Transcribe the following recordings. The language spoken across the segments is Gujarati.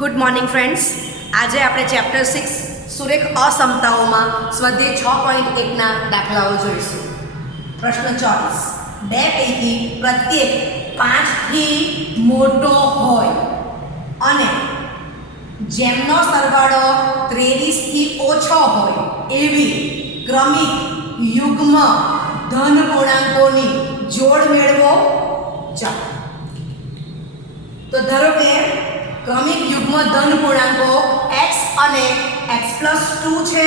Good morning friends. આજે આપણે ચેપ્ટર 6 સુરેખ અસમતાઓમાં સ્વાધ્યાય 6.1ના દાખલાઓ જોઈશું. પ્રશ્ન 24. બે પૈકી પ્રત્યેક 5થી મોટો હોય અને જેમનો સરવાળો 23થી ઓછો હોય એવી ક્રમિક યુગ્મ ધન પૂર્ણાંકોની જોડ મેળવો. ચાલો, તો ધારો કે ક્રમિક યુગ્મ ધન પૂર્ણાંકો x અને x+2 છે.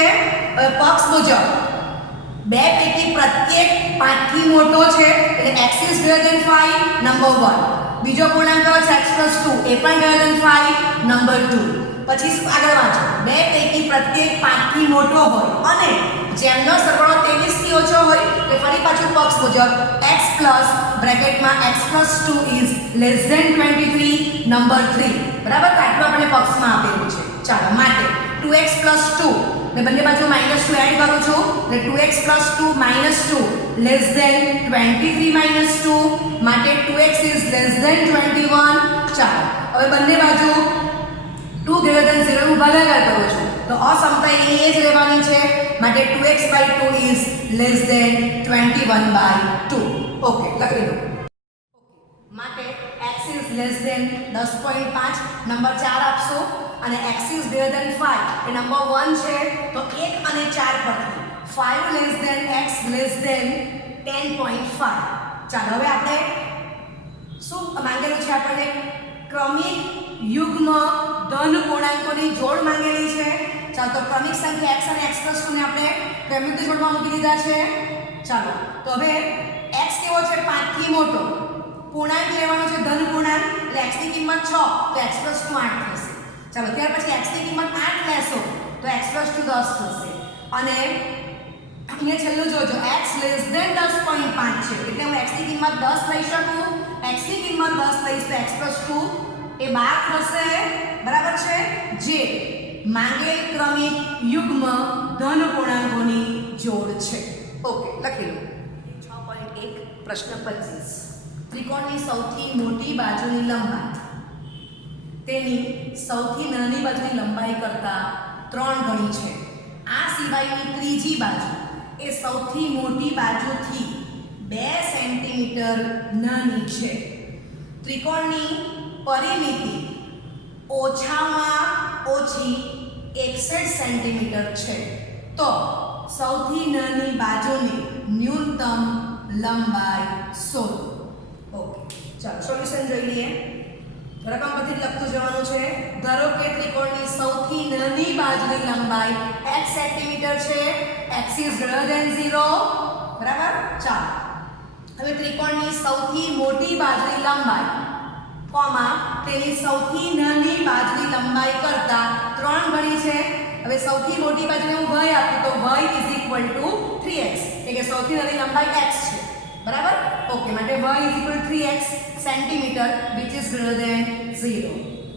પક્ષ મુજબ બે પૈકી પ્રત્યેક 5 થી મોટો છે એટલે x is greater than 5 number 1. બીજો પૂર્ણાંક છે x+2 એ પણ greater than 5 નંબર 2. પછી આગળ વાંચો. બે પૈકી પ્રત્યેક 5 થી મોટો હોય અને જેમનો સરવાળો 23 થી ઓછો હોય એટલે ફરી પાછું પક્ષ મુજબ x પ્લસ બ્રેકેટમાં x+2 is less than 23 number 3. બરાબર, તો આટલું આપણે પક્ષમાં આપેલું છે. ચાલો, માટે 2x + 2 મેં બંને બાજુ -2 એડ કરું છું એટલે 2x + 2 -2 less than 23 - 2 માટે 2x is less than 21. ચાલો, હવે બંને બાજુ 2 greater than 0 હું ભાગાકાર કરું છું તો અસમતા એની એ જ રહેવાની છે માટે 2x/2 is less than 21/2. Okay, લખી દો. માટે x is less than 10.5 number 4 આપશો અને x is greater than 5 A number 1 છે તો 1 અને 4 પરથી 5 less than x less than 10.5. ચાલો, હવે આપણે શું માંગેલું છે? આપણને ક્રમિક યુગ્મ ધન પૂર્ણાંકોની જોડ માંગેલી છે. ચાલો, તો ક્રમિક સંખ્યા x અને x+2 ને આપણે ક્રમિક જોડમાં મૂકી દીધા છે. ચાલો, તો હવે x કેવો છે? 5 થી મોટો. પૂર્ણાંક લેવાનો છે ધન પૂર્ણાંક એટલે x ની કિંમત 6 તો x+2 8 થશે. ચાલો, ત્યાર પછી x ની કિંમત 8 લેશો તો x+2 10 થશે અને અહીંયા છેલ્લું જોજો x less than 10.5 છે એટલે હું x ની કિંમત 10 લઈ શકું. x ની કિંમત 10 લઈશ તો x+2 એ 12 થશે. બરાબર છે, જે માંગેલ ક્રમિક યુગ્મ ધન પૂર્ણાંકોની જોડ છે. ઓકે, લખી લો. 6.1 પ્રશ્ન 25. ત્રિકોણની સૌથી મોટી બાજુની લંબાઈ તેની સૌથી નાની બાજુની લંબાઈ કરતાં 3 ગણી છે. આ સિવાયની ત્રીજી બાજુ એ સૌથી મોટી બાજુથી 2 સેન્ટીમીટર નાની છે. ત્રિકોણની પરિમિતિ ઓછામાં ઓછી 61 સેન્ટીમીટર છે તો સૌથી નાની બાજુની ન્યૂનતમ લંબાઈ શોધો. ઓકે, ચાલો સોલ્યુશન જોઈ લઈએ. રકમ પરથી લખતું જવાનું છે. ધારો કે ત્રિકોણની સૌથી નાની બાજુની લંબાઈ x સેન્ટીમીટર છે. x is greater than 0. બરાબર. ચાલો, હવે ત્રિકોણની સૌથી મોટી બાજુની લંબાઈ કોમા તેની સૌથી નાની બાજુની લંબાઈ કરતાં 3 ગણી છે. હવે સૌથી મોટી બાજુને હું y આપું તો y = 3x એટલે કે સૌથી નાની લંબાઈ x છે. બરાબર. ઓકે, માટે y = 3x centimetre which is greater than 0.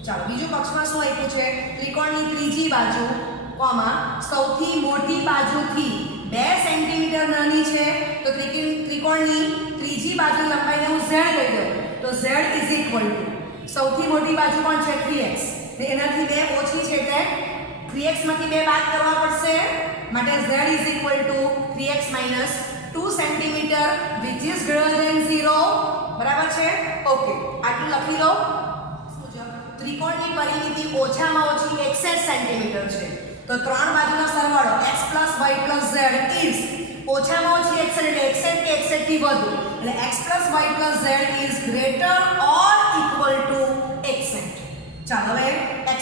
ચાલો, બીજું પક્ષમાં શું આપ્યું છે? ત્રિકોણની ત્રીજી બાજુ કોમા સૌથી મોટી બાજુથી 2 સેન્ટીમીટર નાની છે તો ત્રિકોણની ત્રીજી બાજુની લંબાઈને હું z લઈ લઉં તો z = સૌથી મોટી બાજુ કોણ છે? 3x. એનાથી 2 ઓછી છે એટલે 3x માંથી 2 બાદ કરવા પડશે માટે z = 3x - 2 centimetre which is greater than 0. બરાબર છે. ઓકે, આટલું લખી લો. ત્રિકોણની પરિમિતિ ઓછામાં ઓછી 61 સેન્ટીમીટર છે તો 3 બાજુનો સરવાળો x + y + z is ઓછામાં ઓછી 61 એટલે 61 કે 61 થી વધુ એટલે x + y + z is greater or equal to 61. ચાલો, હવે x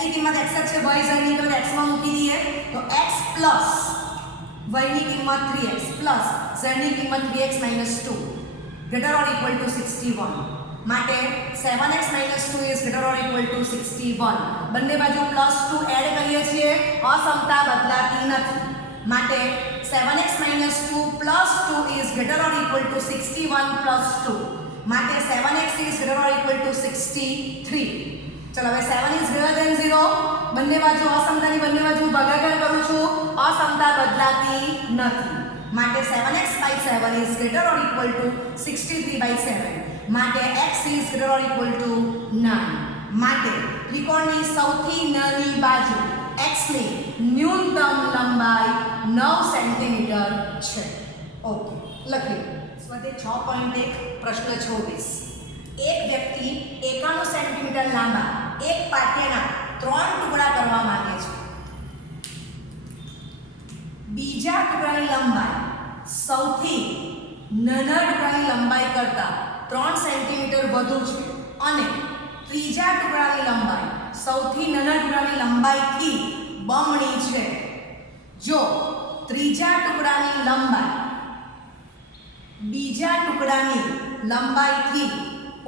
ની કિંમત x છે, y z ની કિંમત x માં મૂકી દઈએ તો x + y ની કિંમત 3x + z ની કિંમત 3x - 2 greater or equal to 61. માટે 7x - 2 is greater or equal to 61. બંને બાજુ +2 એડ કરીએ છીએ, અસમતા બદલાતી નથી માટે 7x - 2 + 2 is greater or equal to 61 + 2 માટે 7x is greater or equal to 63. ચલો, હવે 7 is greater than 0. બંને બાજુ અસમતાની બંને બાજુ ભાગાકાર કરું છું, અસમતા બદલાતી નથી માટે 7x/7 is greater or equal to 63/7 માટે x is greater or equal to 9 માટે ત્રિકોણની સૌથી નાની બાજુ x ની ન્યૂનતમ લંબાઈ 9 સેન્ટીમીટર છે. ઓકે, લખી લો. સ્વાધ્યાય 6.1 પ્રશ્ન 24. એક વ્યક્તિ 91 સેન્ટીમીટર લાંબા એક પાટિયાના 3 ટુકડા કરવા માંગે છે. બીજા ટુકડાની લંબાઈ સૌથી નાના ટુકડાની લંબાઈ કરતાં 3 સેન્ટીમીટર વધુ છે અને ત્રીજા ટુકડાની લંબાઈ સૌથી નાના ટુકડાની લંબાઈથી બમણી છે. જો ત્રીજા ટુકડાની લંબાઈ બીજા ટુકડાની લંબાઈથી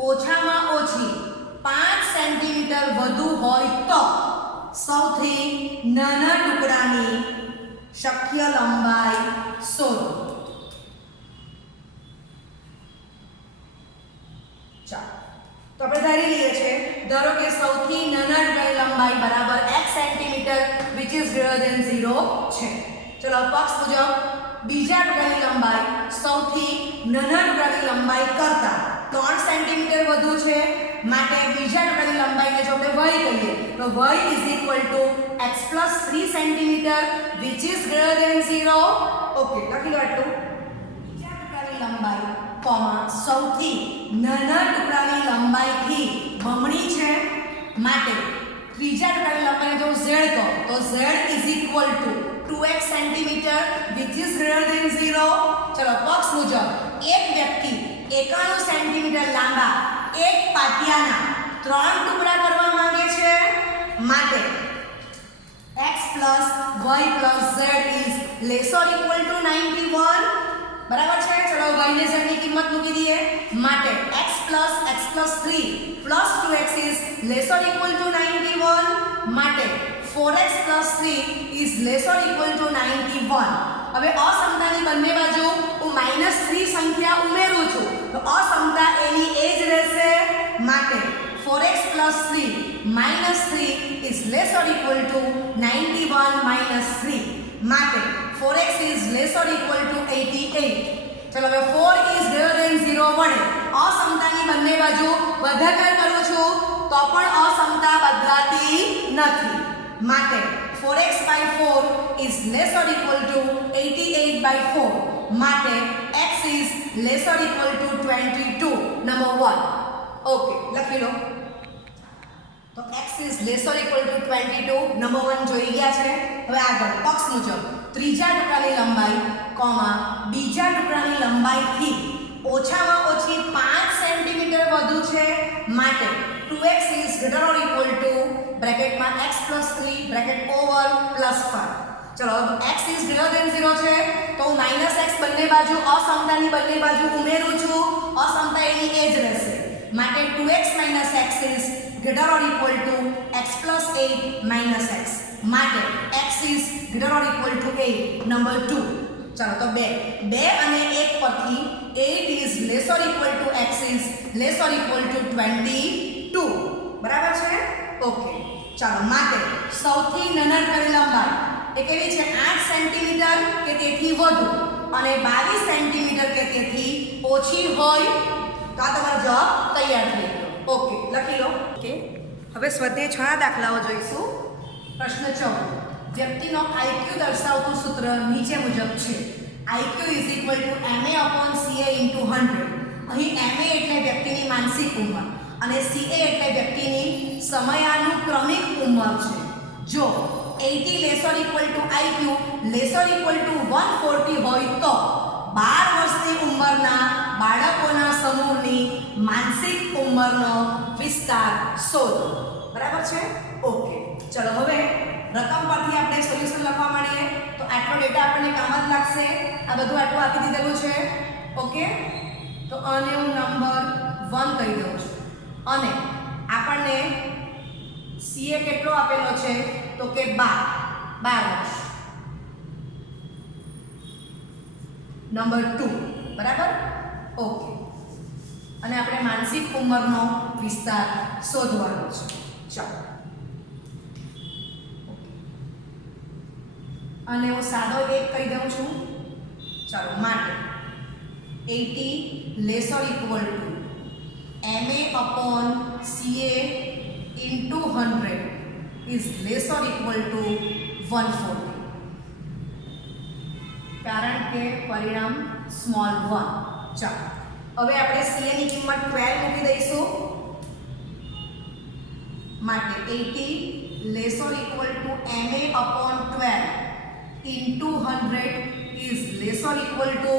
ઓછામાં ઓછી 5 સેન્ટીમીટર વધુ હોય તો સૌથી નાના ટુકડાની શક્ય લંબાઈ શોધો. ચાલો, તો આપણે ધારી લઈએ છીએ, ધારો કે સૌથી નાના ટુકડાની લંબાઈ બરાબર x centimetre which is greater than 0 છે. ચલો, પક્ષ મુજબ બીજા ટુકડાની લંબાઈ સૌથી નાના ટુકડાની લંબાઈ કરતાં 3 સેન્ટીમીટર વધુ છે, માટે બીજા ટુકડાની લંબાઈને જો આપણે y કહીએ તો y x + 3 centimetre which is greater than 0. Okay, લખી લો આટલું. બીજા ટુકડાની લંબાઈ સૌથી નાના ટુકડાની લંબાઈથી બમણી છે, માટે ત્રીજા ટુકડાની લંબાઈને જો z કહો તો z 2x centimetre which is greater than 0. ચલો, પક્ષ મુજબ એક વ્યક્તિ 91 સેન્ટીમીટર લાંબા એક પાટિયાના 3 ટુકડા કરવા માંગે છે, માટે x + y + z is lesser equal to 91. બરાબર છે. ચલો, y ને z ની કિંમત મૂકી દઈએ, માટે x + 3 + 2x is lesser equal to 91. માટે 4x + 3 is lesser equal to 91. હવે અસમતાની બંને બાજુ હું -3 સંખ્યા ઉમેરું છું તો અસમતા એની એ જ રહેશે, માટે 4x + 3 -3 is lesser equal to 91 - 3. માટે 4x is lesser equal to 88. ચલો, હવે 4 is greater than 0 વડે અસમતાની બંને બાજુ ભાગાકાર કરું છું તો પણ અસમતા બદલાતી નથી, માટે 4x/4 is lesser equal to 88/4. માટે x is lesser equal to 22. Number 1. Okay, લખી લો. તો x is lesser equal to 22. Number 1 જોઈ ગયા છે. હવે આગળ પક્ષ મુજબ ત્રીજા ટુકડાની લંબાઈ બીજા ટુકડાની લંબાઈથી ઓછામાં ઓછી 5 સેન્ટીમીટર વધુ છે, માટે 2x is greater or equal to બ્રેકેટમાં x + 3 bracket over +5. ચલો, x is greater than 0 છે તો હું -x બંને બાજુ અસમતાની બંને બાજુ ઉમેરું છું, અસમતા એની એ જ રહેશે, માટે 2x - x is greater or equal to x + 8 - x. માટે x is greater or equal to 8. Number 2. ચાલો, તો 2 અને 1 પરથી 8 is lesser equal to x is lesser equal to 22. બરાબર છે. ઓકે, ચાલો, માટે સૌથી નાના ટુકડાની લંબાઈ એ કેવી છે? 8 સેન્ટીમીટર કે તેથી વધુ અને 22 સેન્ટીમીટર કે તેથી ઓછી હોય તો આ તમારો જવાબ તૈયાર થઈ ગયો. ઓકે, લખી લો. ઓકે, હવે સ્વાધ્યાય 6 ના દાખલાઓ જોઈશું. પ્રશ્ન 14. વ્યક્તિનો IQ દર્શાવતું સૂત્ર નીચે મુજબ છે. IQ = MA/CA × 100. અહીં MA એટલે વ્યક્તિની માનસિક ઉંમર અને CA એટલે વ્યક્તિની સમયાનુક્રમિક ઉંમર છે. જો 80 lesser equal to IQ lesser equal to 140 હોય તો 12 વર્ષની ઉંમરના બાળકોના સમૂહની માનસિક ઉંમરનો વિસ્તાર શોધો. બરાબર છે. ઓકે, ચલો, હવે રકમ પરથી આપણે સોલ્યુશન લખવા માંડીએ તો આટલો ડેટા આપણને કામ જ લાગશે. આ બધું આટલું આપી દીધેલું છે. ઓકે, તો આને હું નંબર 1 કહી દઉં છું અને આપણને CA કેટલો આપેલો છે તો કે 12 વર્ષ. નંબર 2. બરાબર. ઓકે, અને આપણે માનસિક ઉંમરનો વિસ્તાર શોધવાનો છે. ચાલો, અને હું સાદો 1 કહી દઉં છું. ચાલો, માટે 80 lesser equal to MA/CA into 100 is less or equal to 140. કારણ કે પરિણામ સ્મોલ 1. ચાલો હવે આપણે CA ની કિંમત 12 મૂકી દઈશું માટે 80 less or equal to MA upon 12 into 100 is less or equal to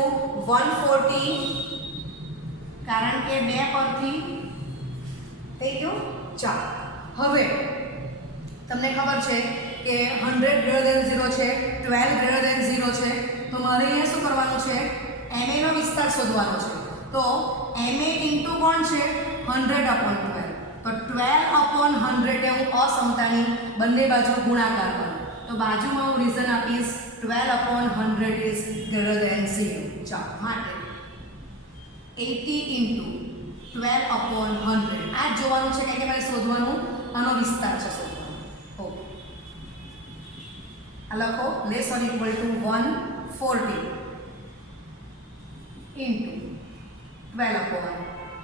140. કારણ કે 2 પરથી થઈ ગયું. ચાલો હવે તમને ખબર છે કે 100 ગ્રેટર ધેન 0 છે, 12 ગ્રેટર ધેન 0 છે, તો મારે અહીંયા શું કરવાનું છે? MA નો વિસ્તાર શોધવાનો છે. તો MA ઇન્ટુ કોણ છે? 100 અપોન 12. તો 12 અપોન 100 એ હું અસમતાની બંને બાજુ ગુણાકાર કરું તો બાજુમાં હું રીઝન આપીશ 12 અપોન 100 ઇઝ ગ્રેટર ધેન 0. ચાલો માટે 80 ઇન્ટુ 12 અપોન 100 આ જોવાનું છે કે મારે શોધવાનું આનો વિસ્તાર છે શોધવાનો. ઓકે આ લખો less or equal to 140 into 12 upon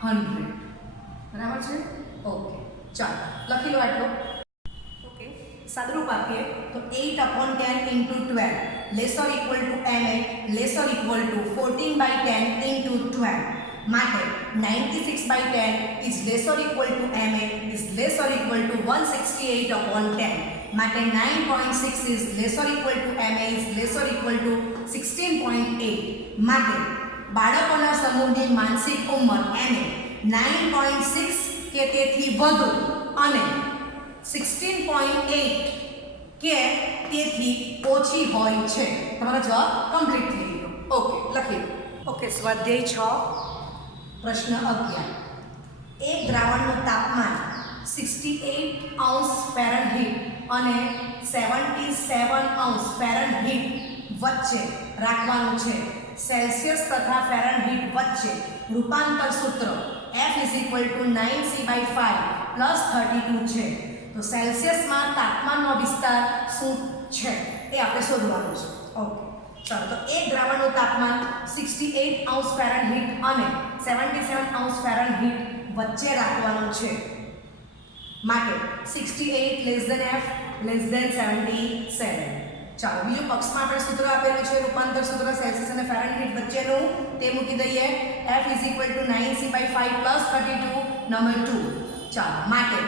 100. બરાબર છે? ઓકે ચાલો લખી લો આટલો. ઓકે સાદરૂપ આપીએ તો 8 upon 10 into 12 less or equal to MA less or equal to 14/10 into 12 માટે 96 by 10 is less or equal to MA is less or equal to 168 upon 10 માટે 9.6 is less or equal to MA is less or equal to 16.8 માટે બાળકોના સમૂહની માનસિક ઉંમર MA 9.6 કે તેથી વધુ અને 16.8 કે તેથી ઓછી હોય છે. તમારો જવાબ કમ્પ્લીટ થઈ ગયો. ઓકે લખી લો. ઓકે સ્વાધ્યાય 6 પ્રશ્ન 11. એક દ્રાવણનું તાપમાન 68 અંશ ફેરનહીટ અને 77 અંશ ફેરનહીટ વચ્ચે રાખવાનું છે. સેલ્સિયસ તથા ફેરનહીટ વચ્ચે રૂપાંતર સૂત્ર F = 9C/5 + 32 છે. તો સેલ્સિયસમાં તાપમાનનો વિસ્તાર શું છે એ આપણે શોધવાનું છે. ઓકે ચાલો તો એક દ્રાવણનું તાપમાન 68 અંશ ફેરનહીટ અને 77 અંશ ફેરનહીટ વચ્ચે રાખવાનું છે માટે 68 F 77. ચાલો બીજું પક્ષમાં આપણે સૂત્ર આપેલું છે રૂપાંતર સૂત્ર સેલ્સિયસ અને ફેરનહીટ વચ્ચેનું તે મૂકી દઈએ. F = 9C/5 + 32 number 2. ચાલો માટે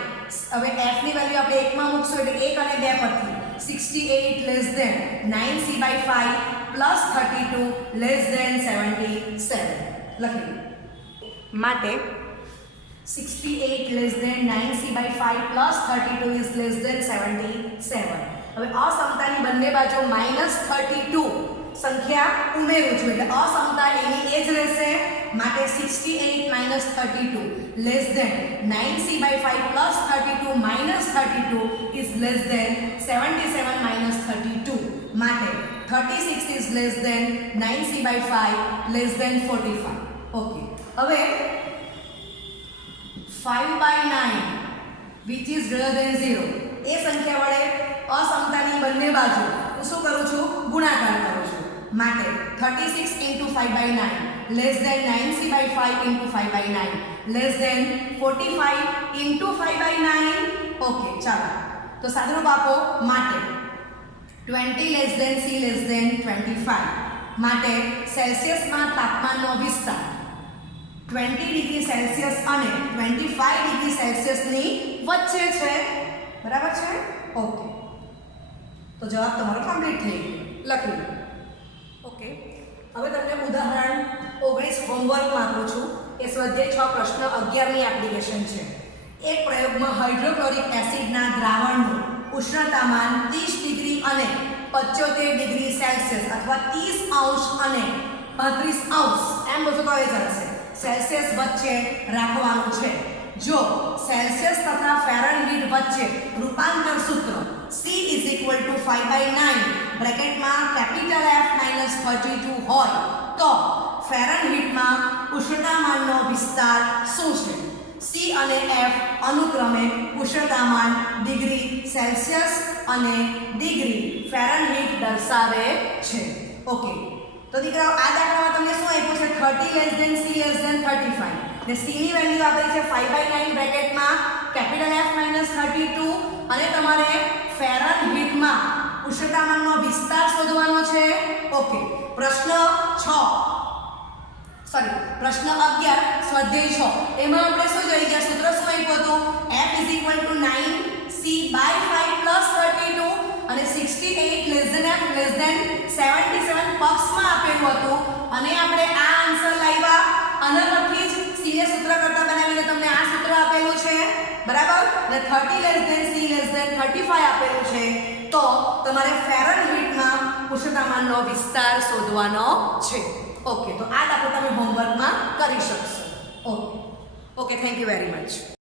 હવે F ની વેલ્યુ આપણે 1 માં મૂકશું એટલે 1 અને 2 પરથી 68 9C/5 + 32 77 લખી માટે 68 9C/5 + 32 is less than 77. હવે અસમતાની બંને બાજુ -32 સંખ્યા ઉમેરું છું એટલે અસમતા એની એ જ રહેશે માટે 68 - 32 less than 9C/5 + 32 - 32 is less than 77 - 32 માટે 36 is less than 9C/5 less than 45. Okay હવે 5/9 which is greater than 0 એ સંખ્યા વડે અસમતાની બંને બાજુ હું શું કરું છું? ગુણાકાર કરું છું માટે 36 × 5/9 less than 9C/5 × 5/9 less than 45 × 5/9. Okay ચાલો તો સાદરૂપ આપો માટે 20 less than C less than 25 માટે સેલ્સિયસમાં તાપમાનનો વિસ્તાર 20 ડિગ્રી સેલ્સિયસ અને 25 ડિગ્રી સેલ્સિયસની વચ્ચે છે. બરાબર છે? ઓકે તો જવાબ તમારો કમ્પ્લીટ થઈ ગયો. લખી લો. ઓકે હવે તમને ઉદાહરણ 19 હોમવર્ક માંગુ છું. એ સ્વાધ્યાય 6 પ્રશ્ન 11 ની એપ્લિકેશન છે. એક પ્રયોગમાં હાઇડ્રોક્લોરિક એસિડના દ્રાવણનું ઉષ્ણતામાન 30 ડિગ્રી અને 75 ડિગ્રી સેલ્સિયસ અથવા 30 અંશ અને 35 અંશ એમ બધું તો એ ચાલશે સેલ્સિયસ વચ્ચે રાખવાનું છે. જો સેલ્સિયસ તથા ફેરનહીટ વચ્ચે રૂપાંતર સૂત્ર C = 5/9 બ્રેકેટમાં કેપિટલ F - 32 હોય તો ફેરનહીટમાં ઉષ્ણતામાનનો વિસ્તાર શું છે? C અને F અનુક્રમે ઉષ્ણતામાન ડિગ્રી સેલ્સિયસ અને ડિગ્રી ફેરનહીટ દર્શાવે છે. ઓકે તો દીકરાઓ આ દાખલામાં તમને શું આપ્યું છે? 30 less than C less than 35 ને C ની વેલ્યુ આપેલી છે 5/9 બ્રેકેટમાં કેપિટલ F - 32 અને તમારે ફેરનહીટમાં ઉષ્ણતામાનનો વિસ્તાર શોધવાનો છે. ઓકે, પ્રશ્ન 11 સ્વાધ્યાય 6 એમાં આપણે શું જોઈ ગયા? સૂત્ર શું આપ્યું હતું? F = 9c/5 + 32 અને 68 F < 77 પક્ષમાં આપેલું હતું અને આપણે આ આન્સર લાવ્યા. આના પરથી જ c ને સૂત્ર કરતા બનાવીને તમને આ સૂત્ર આપેલું છે, બરાબર? અને 30 c 35 આપેલું છે. તો તમારે ફેરનહીટમાં ઉષ્ણતામાનનો વિસ્તાર શોધવાનો છે. ઓકે, તો આ દાખલો તમે હોમવર્કમાં કરી શકશો. Okay, thank you very much.